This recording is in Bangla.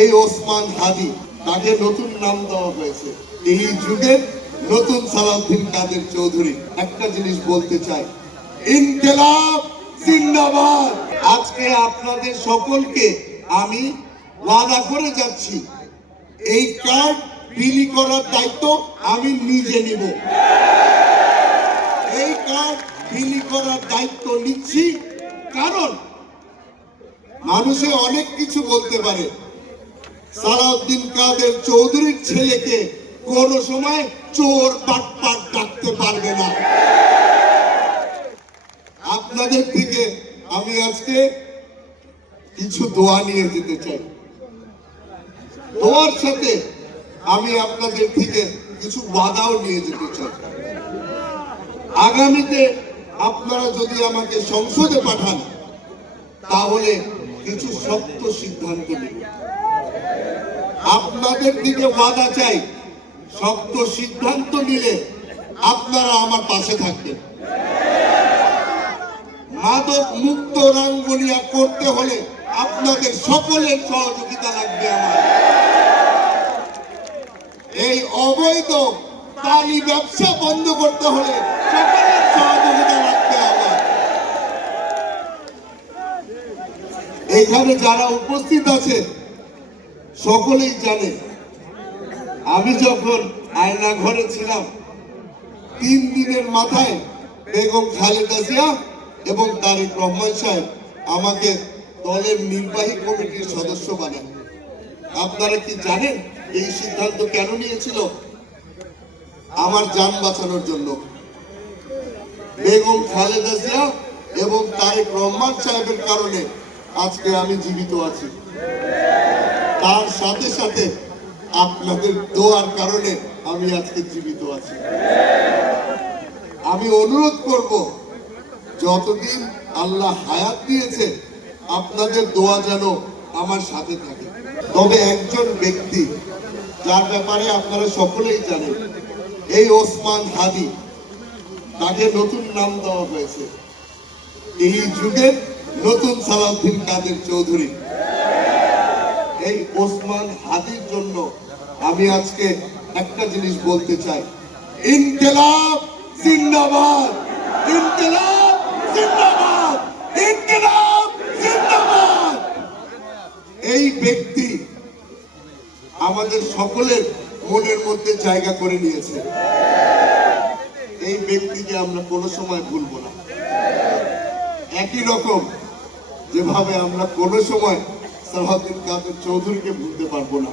এই ওসমান হাদি, তাকে নতুন নাম দেওয়া হয়েছে। এই যুগের নতুন সালাউদ্দিন কাদের চৌধুরী। একটা জিনিস বলতে চাই, ইনকিলাব জিন্দাবাদ। আজকে আপনাদের সকলকে আমি ওয়াদা করে যাচ্ছি, এই কার্ড বিলি করার দায়িত্ব আমি নিজে নিব। এই কার্ড বিলি করার দায়িত্ব নিচ্ছি, কারণ মানুষে অনেক কিছু বলতে পারে। সালাউদ্দিন কাদের চৌধুরীর ছেলেকে কোন সময় চোর বাটপাট ডাকতে পারবে না। আপনাদের থেকে আমি আজকে কিছু দোয়া নিয়ে যেতে চাই। দোয়ার সাথে আমি আপনাদের থেকে কিছু ওয়াদাও নিয়ে যেতে চাই। আগামীতে আপনারা যদি আমাকে সংসদে পাঠান, তাহলে কিছু শক্ত সিদ্ধান্ত নেব। আপনাদের দিকে ওয়াদা চাই, শক্ত সিদ্ধান্ত নিলে আপনারা আমার পাশে থাকবেন। মাদক মুক্ত রাঙ্গুনিয়া করতে হলে আপনাদের সকলের সহযোগিতা লাগবে আমার। এই অবৈধ পানি ব্যবসা বন্ধ করতে হলে সকলের সহযোগিতা লাগবে আমার। এখানে যারা উপস্থিত আছে সকলেই জানে, আমি যখন আয়না ঘরে ছিলাম 3 দিনের মাথায় বেগম খালেদা জিয়া এবং তারেক রহমান সাহেব আমাকে দলের নির্বাহী কমিটির সদস্য বানান। আপনারা কি জানেন এই সিদ্ধান্ত কেন নিয়েছিল? আমার জান বাঁচানোর জন্য। বেগম খালেদা জিয়া এবং তারেক রহমান সাহেবের কারণে আজকে আমি জীবিত আছি। তার সাথে সাথে আপনাদের দোয়ার কারণে আমি আজকে জীবিত আছি। আমি অনুরোধ করব, যতদিন আল্লাহ হায়াত দিয়েছে আপনাদের দোয়া যেন আমার সাথে থাকে। তবে একজন ব্যক্তি যার ব্যাপারে আপনারা সকলেই জানেন, এই ওসমান হাদি, তাকে নতুন নাম দেওয়া হয়েছে। এই যুগের নতুন সালাউদ্দিন কাদের চৌধুরী। এই ওসমান হাদির জন্য আমি আজকে একটা জিনিস বলতে চাই, ইনকিলাব জিন্দাবাদ, ইনকিলাব জিন্দাবাদ, ইনকিলাব জিন্দাবাদ। এই ব্যক্তি আমাদের সকলের মনের মধ্যে জায়গা করে নিয়েছে। এই ব্যক্তিকে আমরা কোনো সময় ভুলব না। একই রকম যেভাবে আমরা কোনো সময় সালাউদ্দিন কাদের চৌধুরীকে ভুলতে পারবো না।